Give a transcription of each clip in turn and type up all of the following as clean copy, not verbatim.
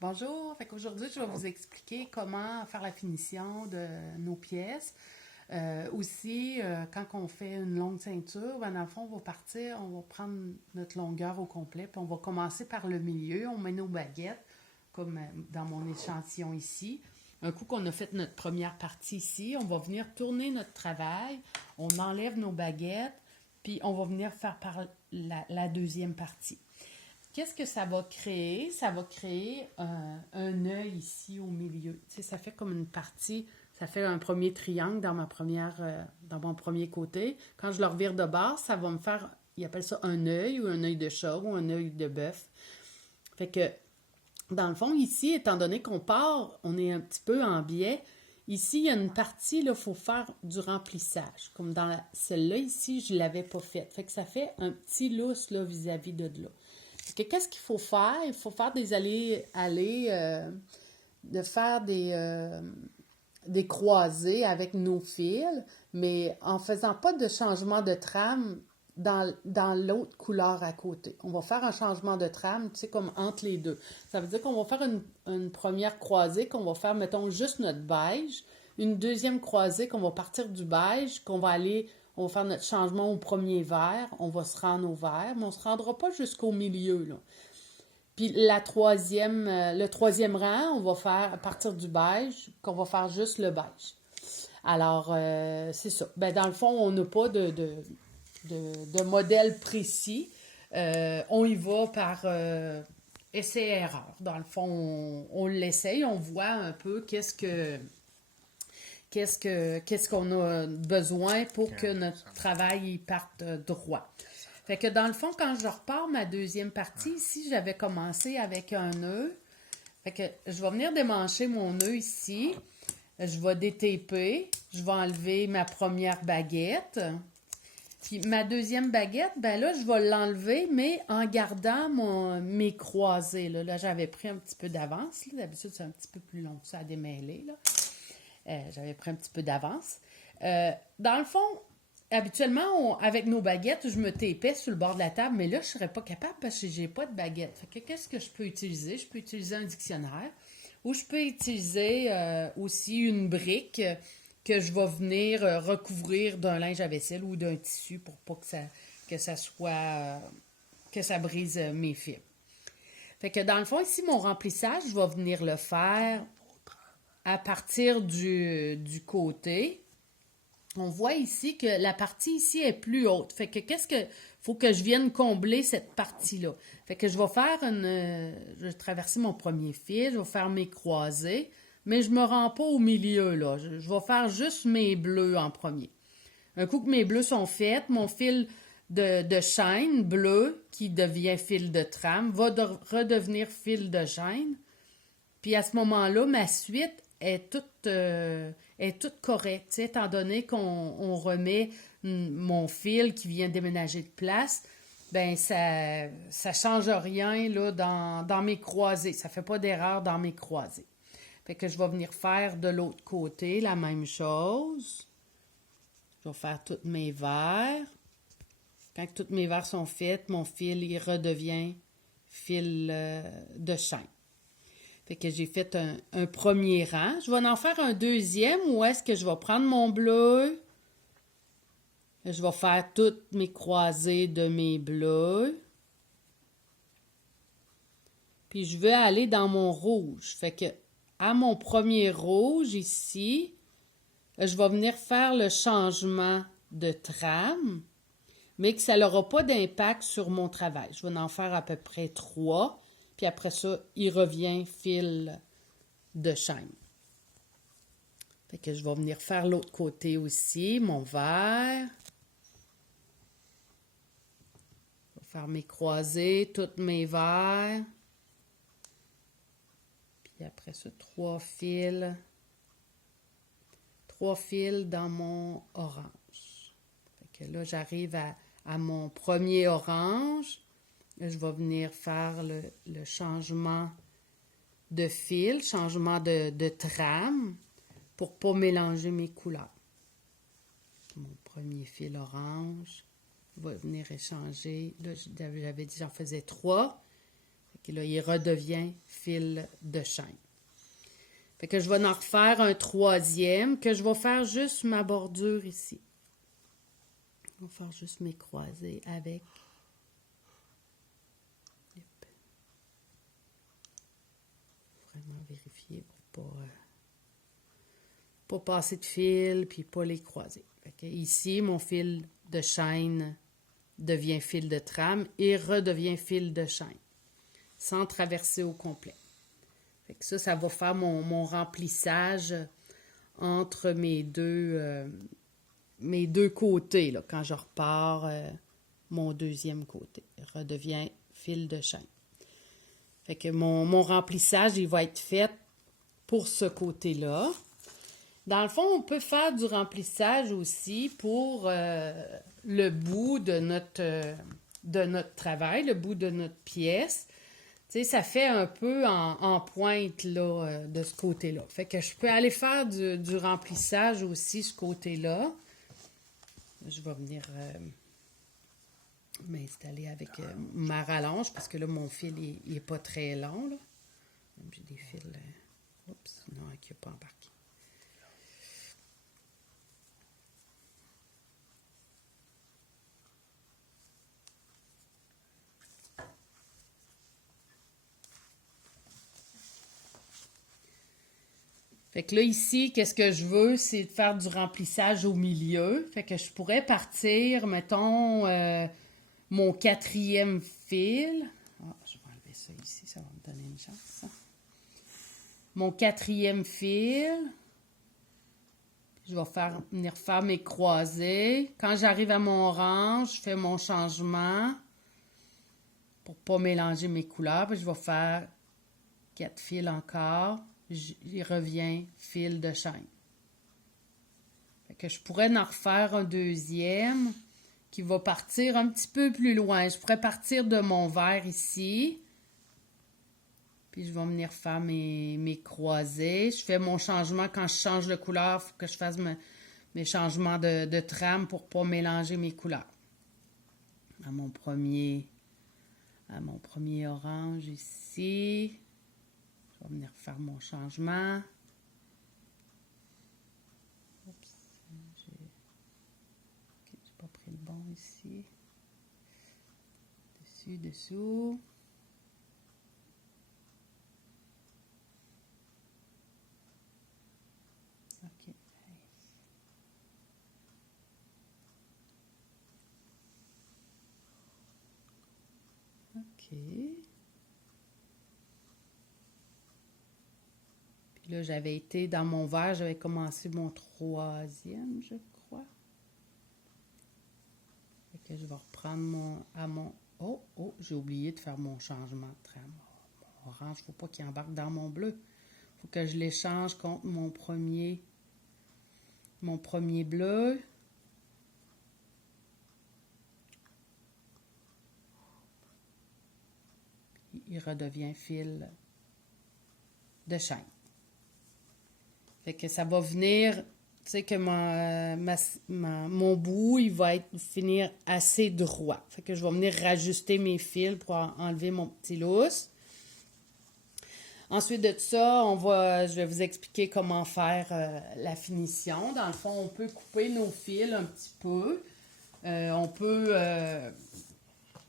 Bonjour, fait qu'aujourd'hui, je vais vous expliquer comment faire la finition de nos pièces. Quand on fait une longue ceinture, ben, dans le fond, on va partir, on va prendre notre longueur au complet, puis on va commencer par le milieu. On met nos baguettes, comme dans mon échantillon ici. Un coup qu'on a fait notre première partie ici, on va venir tourner notre travail, on enlève nos baguettes, puis on va venir faire par la deuxième partie. Qu'est-ce que ça va créer? Ça va créer un œil ici au milieu. Tu sais, ça fait comme une partie, ça fait un premier triangle dans mon premier côté. Quand je le revire de base, ça va me faire, ils appellent ça un œil ou un œil de chat ou un œil de bœuf. Fait que, dans le fond, ici, étant donné qu'on part, on est un petit peu en biais. Ici, il y a une partie, là, il faut faire du remplissage. Comme dans celle-là, ici, je ne l'avais pas faite. Fait que ça fait un petit lousse, là, vis-à-vis de là. Qu'est-ce qu'il faut faire? Il faut faire des de faire des croisées avec nos fils, mais en faisant pas de changement de trame dans l'autre couleur à côté. On va faire un changement de trame, tu sais, comme entre les deux. Ça veut dire qu'on va faire une première croisée, qu'on va faire, mettons, juste notre beige, une deuxième croisée, qu'on va partir du beige, on va faire notre changement au premier vert, on va se rendre au vert, mais on ne se rendra pas jusqu'au milieu, là. Puis le troisième rang, on va faire à partir du beige, qu'on va faire juste le beige. Alors, c'est ça. Ben, dans le fond, on n'a pas de modèle précis. On y va par essai-erreur. Dans le fond, on l'essaye, on voit un peu qu'est-ce qu'on a besoin pour que notre travail parte droit. Fait que dans le fond, quand je repars ma deuxième partie, ici, j'avais commencé avec un nœud. Fait que je vais venir démancher mon nœud ici. Je vais détaper. Je vais enlever ma première baguette. Puis ma deuxième baguette, ben là, je vais l'enlever, mais en gardant mes croisées. Là, j'avais pris un petit peu d'avance. D'habitude, c'est un petit peu plus long que ça à démêler. Là. J'avais pris un petit peu d'avance. Dans le fond, habituellement, avec nos baguettes, je me tapais sur le bord de la table, mais là, je ne serais pas capable parce que j'ai pas de baguette. Fait que qu'est-ce que je peux utiliser? Je peux utiliser un dictionnaire ou je peux utiliser aussi une brique que je vais venir recouvrir d'un linge à vaisselle ou d'un tissu pour pas que ça soit que ça brise mes fils. Fait que dans le fond, ici, mon remplissage, je vais venir le faire à partir du côté. On voit ici que la partie ici est plus haute. Fait que faut que je vienne combler cette partie-là. Fait que je vais traverser mon premier fil, je vais faire mes croisées, mais je me rends pas au milieu, là. Je vais faire juste mes bleus en premier. Un coup que mes bleus sont faits, mon fil de chaîne bleu, qui devient fil de trame, redevenir fil de chaîne. Puis à ce moment-là, ma suite est toute correcte, étant donné qu'on remet mon fil qui vient déménager de place, ben ça change rien là, dans mes croisées. Ça fait pas d'erreur dans mes croisées. Fait que je vais venir faire de l'autre côté la même chose. Je vais faire tous mes verres. Quand tous mes verres sont faits, mon fil, il redevient fil de chaîne. Fait que j'ai fait un premier rang. Je vais en faire un deuxième où est-ce que je vais prendre mon bleu. Je vais faire toutes mes croisées de mes bleus. Puis je vais aller dans mon rouge. Fait que à mon premier rouge ici, je vais venir faire le changement de trame, mais que ça n'aura pas d'impact sur mon travail. Je vais en faire à peu près 3. Puis après ça, il revient fil de chaîne. Fait que je vais venir faire l'autre côté aussi, mon vert. Je vais faire mes croisées, toutes mes verts. Puis après ça, 3 fils. 3 fils dans mon orange. Fait que là, j'arrive à mon premier orange. Je vais venir faire le changement de fil, changement de trame pour ne pas mélanger mes couleurs. Mon premier fil orange va venir échanger. Là, j'avais dit j'en faisais 3. Et là, il redevient fil de chaîne. Fait que je vais en refaire un troisième, que je vais faire juste ma bordure ici. Je vais faire juste mes croisés avec. Vraiment vérifier pour pas passer de fil, puis pas les croiser. Fait que ici, mon fil de chaîne devient fil de trame et redevient fil de chaîne, sans traverser au complet. Fait que ça va faire mon remplissage entre mes deux côtés, là, quand je repars mon deuxième côté. Il redevient fil de chaîne. Fait que mon remplissage, il va être fait pour ce côté-là. Dans le fond, on peut faire du remplissage aussi pour le bout de notre travail, le bout de notre pièce. Tu sais, ça fait un peu en pointe là, de ce côté-là. Fait que je peux aller faire du remplissage aussi, ce côté-là. Je vais venir m'installer avec ma rallonge parce que là, mon fil, il n'est pas très long. Là. J'ai des fils... oups, non, qui n'a pas embarqué. Fait que là, ici, qu'est-ce que je veux, c'est de faire du remplissage au milieu. Fait que je pourrais partir, mettons, mon quatrième fil. Ah, je vais enlever ça ici, ça va me donner une chance. Ça. Mon quatrième fil. Je vais venir faire mes croisés. Quand j'arrive à mon rang, je fais mon changement pour pas mélanger mes couleurs. Puis je vais faire 4 fils encore. Il revient fil de chaîne. Fait que je pourrais en refaire un deuxième qui va partir un petit peu plus loin. Je pourrais partir de mon vert ici. Puis je vais venir faire mes croisés. Je fais mon changement quand je change de couleur. Il faut que je fasse mes changements de trame pour ne pas mélanger mes couleurs. À mon premier orange ici. Je vais venir faire mon changement. Oups, j'ai pas pris le bon ici. Dessus, dessous. OK. OK. Là, j'avais été dans mon vert, j'avais commencé mon troisième, je crois. Fait que je vais reprendre Oh, j'ai oublié de faire mon changement de trame. Mon orange, il ne faut pas qu'il embarque dans mon bleu. Il faut que je l'échange contre mon premier bleu. Puis il redevient fil de chaîne. Fait que ça va venir, tu sais que mon bout, il va finir assez droit. Fait que je vais venir rajuster mes fils pour enlever mon petit lousse. Ensuite de ça, je vais vous expliquer comment faire la finition. Dans le fond, on peut couper nos fils un petit peu. On peut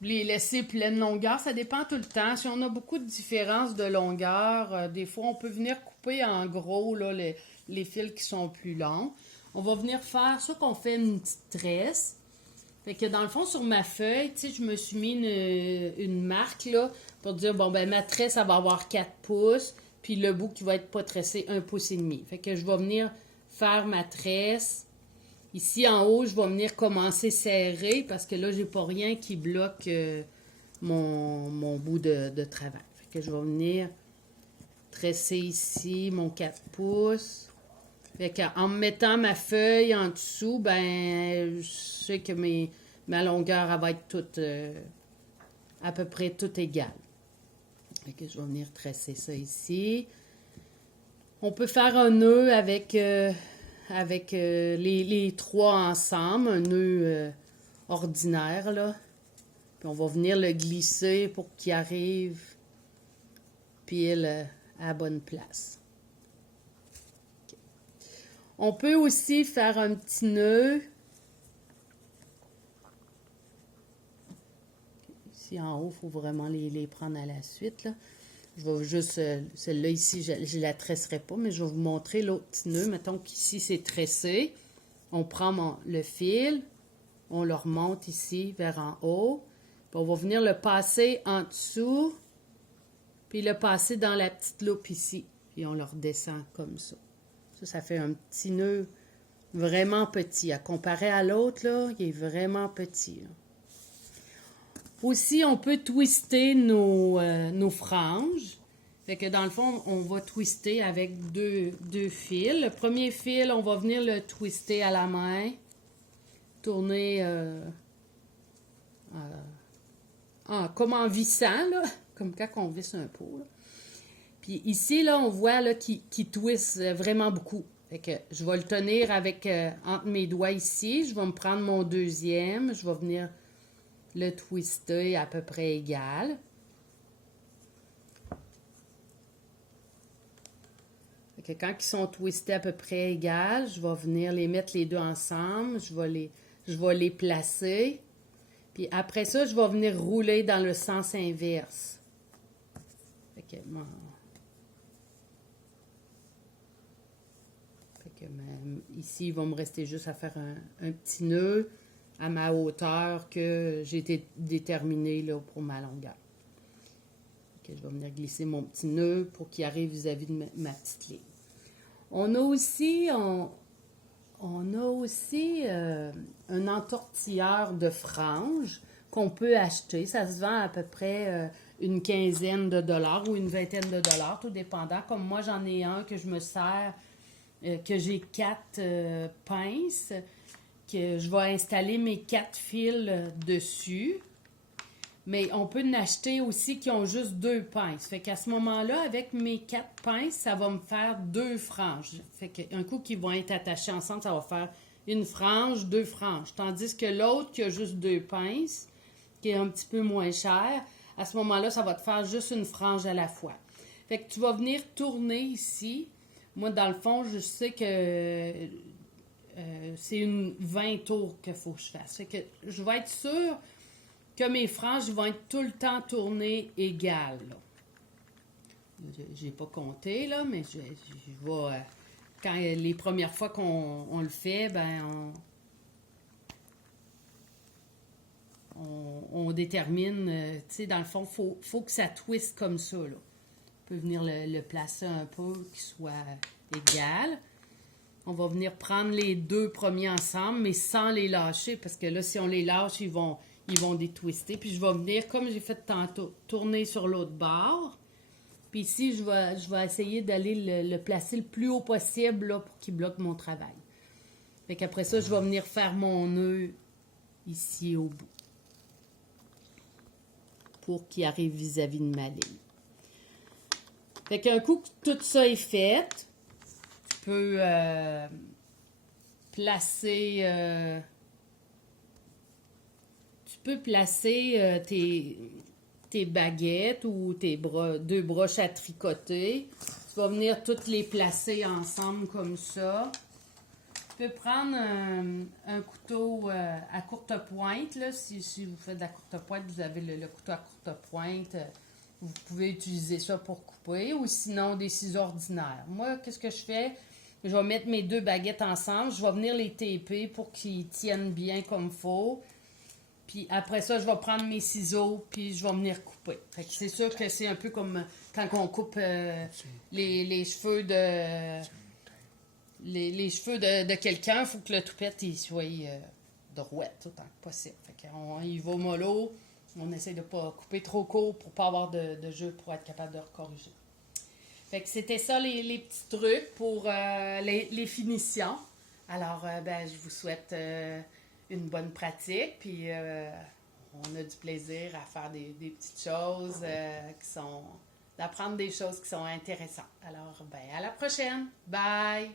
les laisser pleine longueur. Ça dépend tout le temps. Si on a beaucoup de différences de longueur, des fois, on peut venir couper en gros là, les fils qui sont plus longs. On va venir faire ça qu'on fait une petite tresse. Fait que dans le fond, sur ma feuille, tu sais, je me suis mis une marque là pour dire, bon, ben ma tresse, elle va avoir 4 pouces, puis le bout qui va être pas tressé, 1,5 pouce. Fait que je vais venir faire ma tresse. Ici, en haut, je vais venir commencer serré parce que là, j'ai pas rien qui bloque mon bout de travail. Fait que je vais venir tresser ici mon 4 pouces. Fait qu'en me mettant ma feuille en dessous, ben, je sais que ma longueur, elle va être toute, à peu près toute égale. Fait que je vais venir tresser ça ici. On peut faire un nœud avec les trois ensemble, un nœud ordinaire, là. Puis on va venir le glisser pour qu'il arrive fil à la bonne place. Okay. On peut aussi faire un petit nœud. Ici en haut, il faut vraiment les prendre à la suite, là. Je vais juste, celle-là ici, je ne la tresserai pas, mais je vais vous montrer l'autre petit nœud. Mettons qu'ici, c'est tressé. On prend le fil, on le remonte ici vers en haut. Puis on va venir le passer en dessous, puis le passer dans la petite loupe ici. Puis on le redescend comme ça. Ça fait un petit nœud vraiment petit. À comparer à l'autre, là, il est vraiment petit, là. Aussi, on peut twister nos franges. Fait que dans le fond, on va twister avec deux fils. Le premier fil, on va venir le twister à la main. Tourner comme en vissant, là. Comme quand on visse un pot, là. Puis ici, là, on voit là, qu'il twiste vraiment beaucoup. Fait que je vais le tenir avec entre mes doigts ici. Je vais me prendre mon deuxième. Je vais venir le twister à peu près égal. Fait que quand ils sont twistés à peu près égal, je vais venir les mettre les deux ensemble. Je vais les placer. Puis après ça, je vais venir rouler dans le sens inverse. Fait que, ici, il va me rester juste à faire un petit nœud à ma hauteur que j'ai déterminée là, pour ma longueur. Okay, je vais venir glisser mon petit nœud pour qu'il arrive vis-à-vis de ma petite ligne. On a aussi un entortilleur de franges qu'on peut acheter. Ça se vend à peu près une quinzaine de dollars ou une vingtaine de dollars, tout dépendant. Comme moi, j'en ai un que je me sers, que j'ai 4 pinces, que je vais installer mes 4 fils dessus. Mais on peut en acheter aussi qui ont juste 2 pinces. Fait qu'à ce moment-là, avec mes 4 pinces, ça va me faire 2 franges. Fait qu'un coup qu'ils vont être attachés ensemble, ça va faire une frange, 2 franges. Tandis que l'autre qui a juste 2 pinces, qui est un petit peu moins cher, à ce moment-là, ça va te faire juste une frange à la fois. Fait que tu vas venir tourner ici. Moi, dans le fond, je sais que c'est une 20 tours qu'il faut que je fasse. Fait que je vais être sûre que mes franges vont être tout le temps tournées égales. Je n'ai pas compté, là, mais je vais... quand les premières fois qu'on le fait, ben on détermine, tu sais, dans le fond, faut que ça twiste comme ça, là. On peut venir le placer un peu, qu'il soit égal. On va venir prendre les 2 premiers ensemble, mais sans les lâcher, parce que là, si on les lâche, ils vont détwister. Puis je vais venir, comme j'ai fait tantôt, tourner sur l'autre bord. Puis ici, je vais essayer d'aller le placer le plus haut possible là, pour qu'il bloque mon travail. Fait qu'après ça, je vais venir faire mon nœud ici au bout. Pour qu'il arrive vis-à-vis de ma ligne. Fait qu'un coup que tout ça est fait, tu peux placer... tes baguettes ou tes 2 broches à tricoter. Tu vas venir toutes les placer ensemble comme ça. Tu peux prendre un couteau à courte pointe. Là, si vous faites de la courte pointe, vous avez le couteau à courte pointe. Vous pouvez utiliser ça pour couper ou sinon des ciseaux ordinaires. Moi, qu'est-ce que je fais? Je vais mettre mes 2 baguettes ensemble. Je vais venir les taper pour qu'ils tiennent bien comme il faut. Puis après ça, je vais prendre mes ciseaux, puis je vais venir couper. Fait que c'est sûr que c'est un peu comme quand on coupe les cheveux de quelqu'un. Il faut que le toupette il soit droit autant que possible. Fait qu'on y va mollo. On essaie de ne pas couper trop court pour ne pas avoir de jeu pour être capable de recorriger. Fait que c'était ça les petits trucs pour les finitions. Alors, je vous souhaite... une bonne pratique, puis on a du plaisir à faire des petites choses d'apprendre des choses qui sont intéressantes. Alors, à la prochaine. Bye!